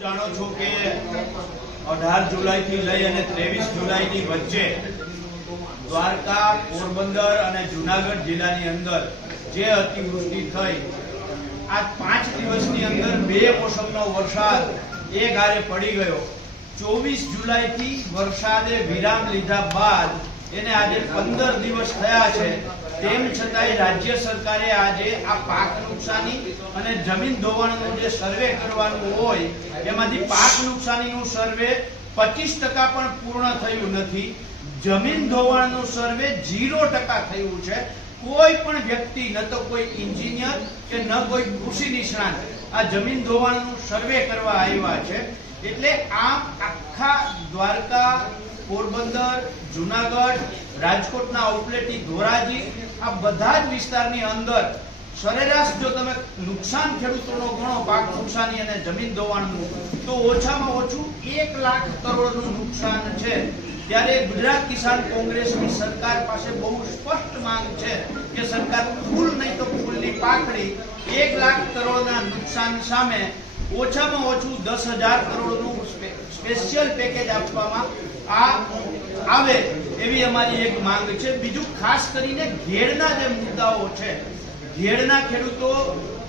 જાણો છો કે 18 જુલાઈથી લઈ અને 23 જુલાઈની વચ્ચે દ્વારકા, પોરબંદર અને જુનાગઢ જિલ્લાની અંદર જે અતિવૃષ્ટિ થઈ, આ 5 દિવસની અંદર 2 મોસમનો વરસાદ એક હારે પડી ગયો। 24 જુલાઈથી વરસાદે વિરામ લીધા બાદ એને આજે 15 દિવસ થયા છે। તેમ છતાંય રાજ્ય સરકારે આજે આ પાક નુકસાની અને જમીન ધોવાણનું જે સર્વે કરવાનું હોય એમાંથી પાક નુકસાનીનું સર્વે 25% પણ પૂર્ણ થયું નથી। જમીન ધોવાણનું સર્વે 0% થયું છે। કોઈ પણ વ્યક્તિ, ન તો કોઈ એન્જિનિયર કે ન કોઈ કૃષિ નિષ્ણાત આ જમીન ધોવાણનું સર્વે કરવા આવ્યા છે। એટલે આમ આખા દ્વારકા, પોરબંદર, જુનાગઢ, રાજકોટના ઉપલેટી, ધોરાજી આ બધા જ વિસ્તારની અંદર સરેરાશ જો તમે નુકસાન ખેડૂતોનો ગણો, પાક નુકસાની અને જમીન ધોવાણનું, તો ઓછામાં ઓછું 1 લાખ કરોડનું નુકસાન છે। ત્યારે ગુજરાત કિસાન કોંગ્રેસની સરકાર પાસે બહુ સ્પષ્ટ માંગ છે કે સરકાર ફૂલ નહીં તો ફૂલની પાકડી 1 લાખ કરોડના નુકસાન સામે ઓછામાં ઓછું 10,000 કરોડનું સ્પેશિયલ પેકેજ આપવામાં આવે એવી અમારી એક માંગ છે। બીજું ખાસ કરીને ઘેડના જે મુદ્દાઓ છે, ઘેડના ખેડૂતો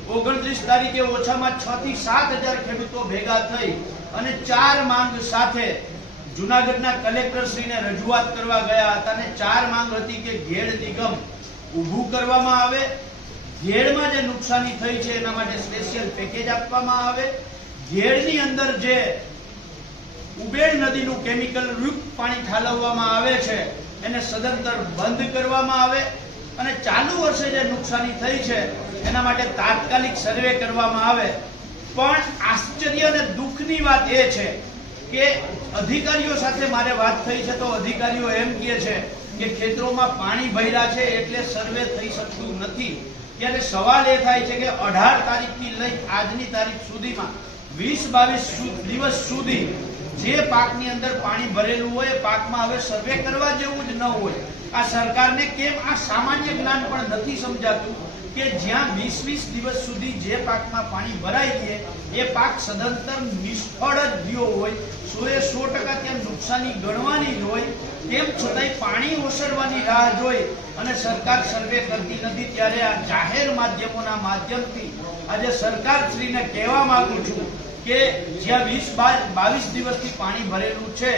29 તારીખે ઓછામાં 6 થી 7,000 ખેડૂતો ભેગા થઈ અને 4 માંગ સાથે જુનાગઢના કલેક્ટરશ્રીને રજૂઆત કરવા ગયા હતા અને 4 માંગ હતી કે ઘેડ નિગમ ઊભું કરવામાં આવે, ઘેડમાં જે નુકસાની થઈ છે એના માટે સ્પેશિયલ પેકેજ આપવામાં આવે, ઘેડની અંદર જે ઉબેડ નદીનું કેમિકલ યુક્ત પાણી ઠાલવવામાં આવે છે એને સદંતર બંધ કરવામાં આવે અને ચાલુ વર્ષે જે નુકસાની થઈ છે એના માટે તાત્કાલિક સર્વે કરવામાં આવે। પણ આશ્ચર્ય અને દુઃખની વાત એ છે કે અધિકારીઓ સાથે મારે વાત થઈ છે તો અધિકારીઓ એમ કહે છે કે ખેતરોમાં પાણી ભર્યા છે એટલે સર્વે થઈ શકતું નથી। ત્યારે સવાલ એ થાય છે કે 18 તારીખથી લઈ આજની તારીખ સુધીમાં 20-22 દિવસ સુધી જે પાકની અંદર પાણી ભરેલું હોય એ પાકમાં હવે સર્વે કરવા જેવું જ ન હોય। આ સરકારને કેમ આ સામાન્ય જ્ઞાન પણ નથી સમજાતું કે જ્યાં 20-20 દિવસ સુધી જે પાકમાં પાણી ભરાઈ દે એ પાક સદંતર નિષ્ફળ જ ગયો હોય, 100% ત્યાં નુકસાની ગણવાની જ હોય, તેમ છતાંય પાણી ઓસરવાની રાહ જોઈ અને સરકાર સર્વે કરતી નથી। ત્યારે આ જાહેર માધ્યમોના માધ્યમથી આજે સરકારશ્રીને કહેવા માંગુ છું કે જ્યાં 20-22 દિવસથી પાણી ભરેલું છે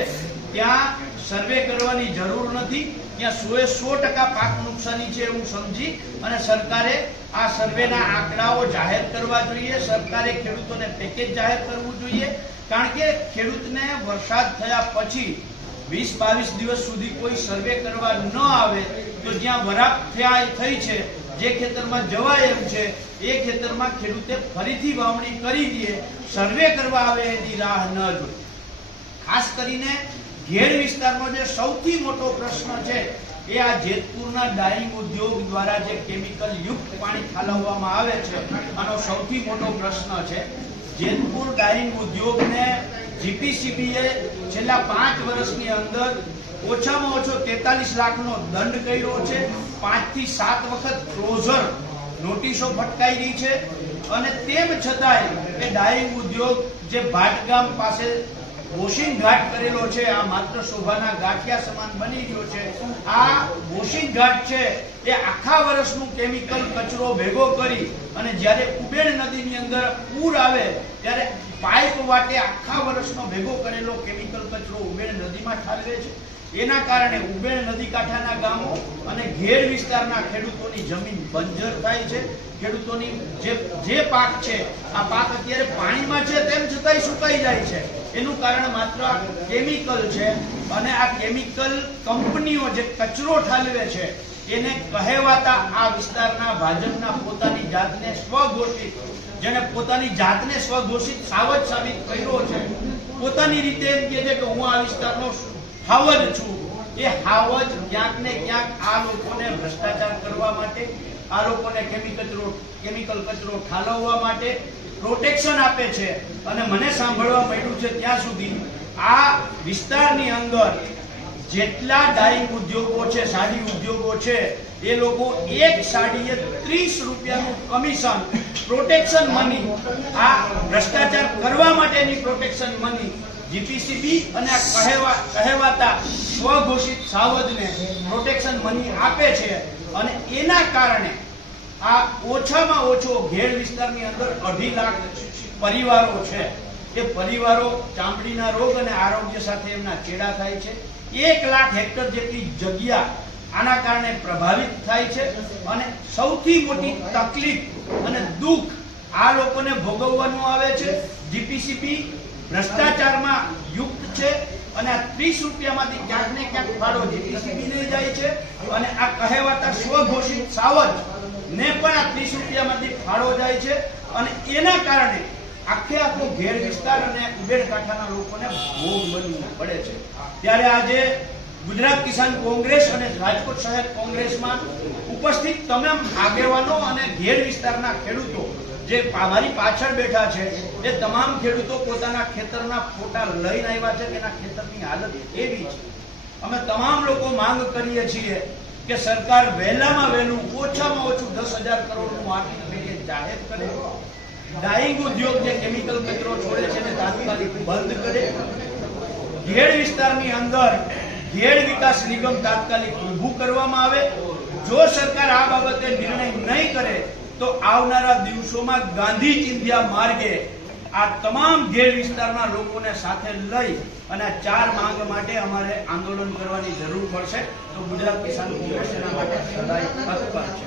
ત્યાં સર્વે કરવાની જરૂર નથી। ત્યાં 100% પાક નુકસાની છે એવું સમજી અને સરકારે આ સર્વેના આંકડાઓ જાહેર કરવા જોઈએ। સરકારે ખેડૂતોને પેકેજ જાહેર કરવું જોઈએ, કારણ કે ખેડૂતને વરસાદ થયા પછી 20-22 દિવસ સુધી કોઈ સર્વે કરવા ન આવે તો જ્યાં વરાપ થઈ છે, જે ખેતરમાં જવાય એમ છે એ ખેતરમાં ખેડૂતે ફરીથી વાવણી કરી દે, સર્વે કરવા આવે એની રાહ ન જોઈ। ખાસ કરીને ઘેડ વિસ્તારનો જે સૌથી મોટો પ્રશ્ન છે એ આ જેતપુરના ડાઈંગ ઉદ્યોગ દ્વારા જે કેમિકલ યુક્ત પાણી ઠાલવવામાં આવે છે આનો સૌથી મોટો પ્રશ્ન છે। જેતપુર ડાઈંગ ઉદ્યોગને જીપીસીબીએ છેલ્લા 5 વર્ષની અંદર ઓછામાં ઓછો 43 લાખનો દંડ કર્યો છે, 5 થી 7 વખત ક્લોઝર નોટિસો ફટકારી છે અને તેમ છતાંય એ ડાઈંગ ઉદ્યોગ જે ભાટગામ પાસે વોશિંગ ઘાટ કરેલો છે, આ માત્ર શોભાના ગાંઠિયા સમાન બની ગયો છે। આ વોશિંગ ઘાટ છે એ આખા વર્ષનું કેમિકલ કચરો ભેગો કરી અને જ્યારે ઉબેડ નદીની અંદર પૂર આવે ત્યારે પાઇપ વાટે આખા વર્ષનો ભેગો કરેલો કેમિકલ કચરો ઉબેડ નદીમાં ઠાલવે છે। એના કારણે ઉબેડ નદી કાંઠાના ગામો અને ઘેડ વિસ્તારના ખેડૂતોની જમીન બંજર થાય છે। ખેડૂતોની જે પાક છે આ પાક અત્યારે પાણીમાં છે તેમ છતાંય સુકાઈ જાય છે। એનું કારણ માત્ર કેમિકલ છે અને આ કેમિકલ કંપનીઓ જે કચરો ઠાલવે છે એને કહેવાતા આ વિસ્તારના ભાજપના પોતાની જાતને સ્વઘોષિત, જેને પોતાની જાતને સ્વઘોષિત સાવજ સાબિત કર્યો છે, પોતાની રીતે એમ કહે છે કે હું આ વિસ્તારનો હાવજ છું। એ હાવજ ક્યાંક ને ક્યાંક આ લોકોને ભ્રષ્ટાચાર કરવા માટે, આ લોકોને કેમિકલ કચરો ઠાલવવા માટે પ્રોટેક્શન આપે છે। અને મને સાંભળવા મળ્યું છે ત્યાં સુધી આ વિસ્તારની અંદર જેટલા ડાઈંગ ઉદ્યોગો છે, સાડી ઉદ્યોગો છે, એ લોકો એક સાડીએ 30 રૂપિયાનું કમિશન પ્રોટેક્શન મની, આ ભ્રષ્ટાચાર કરવા માટેની પ્રોટેક્શન મની જીપીસીબી અને આ કહેવાતા સ્વઘોષિત સાવજને પ્રોટેક્શન મની આપે છે. અને એના કારણે આ ઓછામાં ઓછો ઘેડ વિસ્તારની અંદર 2.5 લાખ પરિવારો છે. એ પરિવારો ચામડીના રોગ અને આરોગ્ય સાથે એમના ચેડા થાય છે. 1 લાખ હેક્ટર જેટલી જગ્યા આના કારણે પ્રભાવિત થાય છે. અને સૌથી મોટી તકલીફ અને દુઃખ આ લોકોને ભોગવવાનું આવે છે. જીપીસીબી ભ્રષ્ટાચારમાં યુક્ત છે અને આ 30 રૂપિયામાંથી ક્યાંક ને ક્યાંક ફાળો જીપીસીબી ને જાય છે અને આ કહેવાતા સ્વઘોષિત સાવજ ને પણ આ 30 રૂપિયામાંથી ફાળો જાય છે. અને એના કારણે આખો ઘેર વિસ્તાર અને ઉબેડ કાંઠાના લોકોને ભોગ બનવું પડે છે. ત્યારે આજે ગુજરાત કિસાન કોંગ્રેસ અને રાજકોટ શહેર કોંગ્રેસમાં ઉપસ્થિત તમામ આગેવાનો અને ઘેર વિસ્તારના ખેડૂતો જે મારી પાછળ બેઠા છે એ તમામ ખેડૂતો પોતાના ખેતરના ફોટા લઈને આવ્યા છે કે એના ખેતરની હાલત કેવી છે. અમે તમામ લોકો માંગ કરીએ છીએ કે સરકાર વહેલામાં વહેલું ઓછામાં ઓછું 10,000 કરોડનું આર્થિક પેકેજ જાહેર કરે. ડાઈંગ ઉદ્યોગ જે કેમિકલ કચરો છોડે છે એને તાત્કાલિક બંધ કરે. ઘેડ વિસ્તારની અંદર ઘેડ વિકાસ નિગમ તાત્કાલિક ઊભું કરવામાં આવે. જો સરકાર આ બાબતે નિર્ણય નહીં કરે તો આવનારા દિવસોમાં ગાંધી ચિંધ્યા માર્ગે આ તમામ ઘેડ વિસ્તારના લોકોને સાથે લઈ અને 4 માંગ માટે અમારે આંદોલન કરવાની જરૂર પડશે. તો ગુજરાત કિસાન કોંગ્રેસ એના માટે સદાય તત્પર છે.